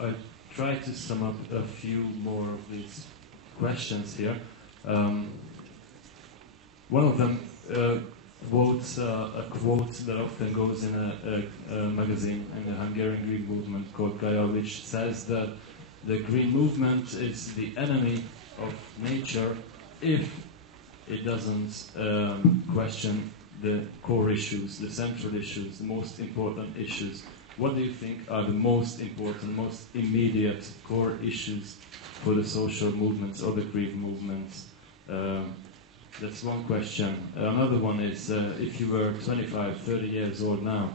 I try to sum up a few more of these questions here. One of them quotes a quote that often goes in a magazine in the Hungarian Green Movement called Gaia, which says that the Green Movement is the enemy of nature if it doesn't question the core issues, the central issues, the most important issues. What do you think are the most important, most immediate core issues for the social movements or the green movements? That's one question. Another one is, if you were 25, 30 years old now,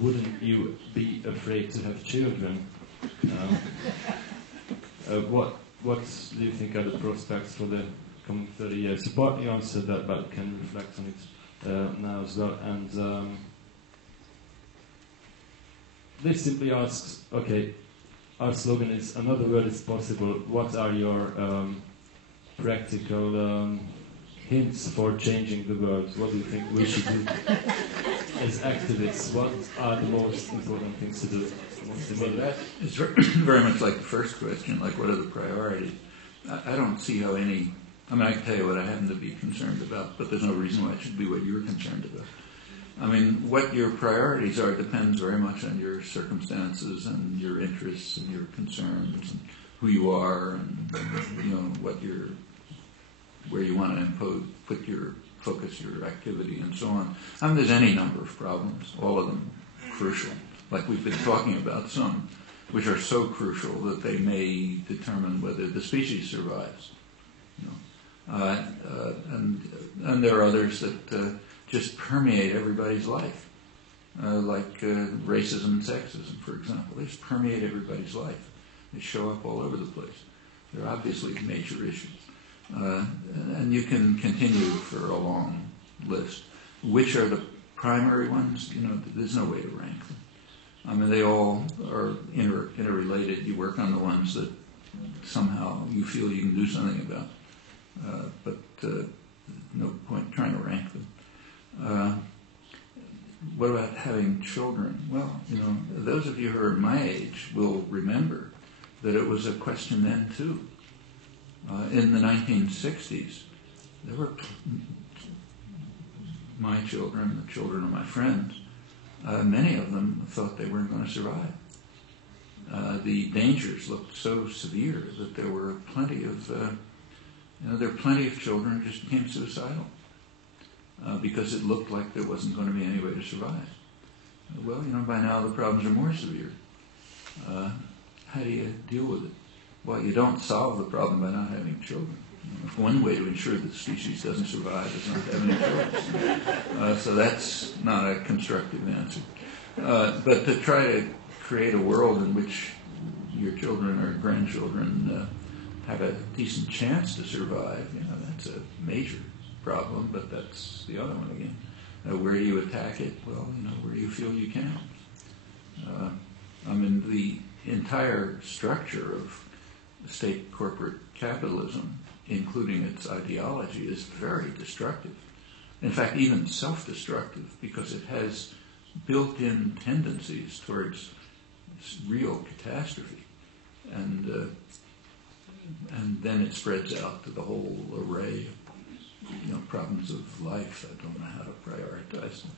wouldn't you be afraid to have children? What do you think are the prospects for the coming 30 years? You partly answered that, but can reflect on it now as well. And this simply asks, okay, our slogan is, another world is possible. What are your practical hints for changing the world? What do you think we should do as activists? What are the most important things to do? Well, that is very much like the first question, like what are the priorities? I don't see how any, I mean, I can tell you what I happen to be concerned about, but there's no reason why it should be what you're concerned about. I mean, what your priorities are depends very much on your circumstances and your interests and your concerns and who you are and, you know, what your, where you want to put your focus, your activity, and so on. I mean, there's any number of problems, all of them crucial, like we've been talking about some, which are so crucial that they may determine whether the species survives. You know? And there are others that just permeate everybody's life, like racism and sexism, for example. They just permeate everybody's life. They show up all over the place. They're obviously major issues. And you can continue for a long list. Which are the primary ones? You know, there's no way to rank them. I mean, they all are interrelated. You work on the ones that somehow you feel you can do something about. But no point trying to rank them. What about having children? Well, you know, those of you who are my age will remember that it was a question then too. In the 1960s, there were my children, the children of my friends, many of them thought they weren't going to survive. The dangers looked so severe that there were plenty of, there were plenty of children who just became suicidal because it looked like there wasn't going to be any way to survive. Well, you know, by now the problems are more severe. How do you deal with it? Well, you don't solve the problem by not having children. You know, one way to ensure that the species doesn't survive is not to have any children. So that's not a constructive answer. But to try to create a world in which your children or grandchildren have a decent chance to survive, you know, that's a major problem, but that's the other one again. Where do you attack it? Well, you know, where do you feel you can? I mean, the entire structure of state corporate capitalism, including its ideology, is very destructive. In fact, even self-destructive, because it has built-in tendencies towards real catastrophe. And then it spreads out to the whole array of, you know, problems of life. I don't know how to prioritize them.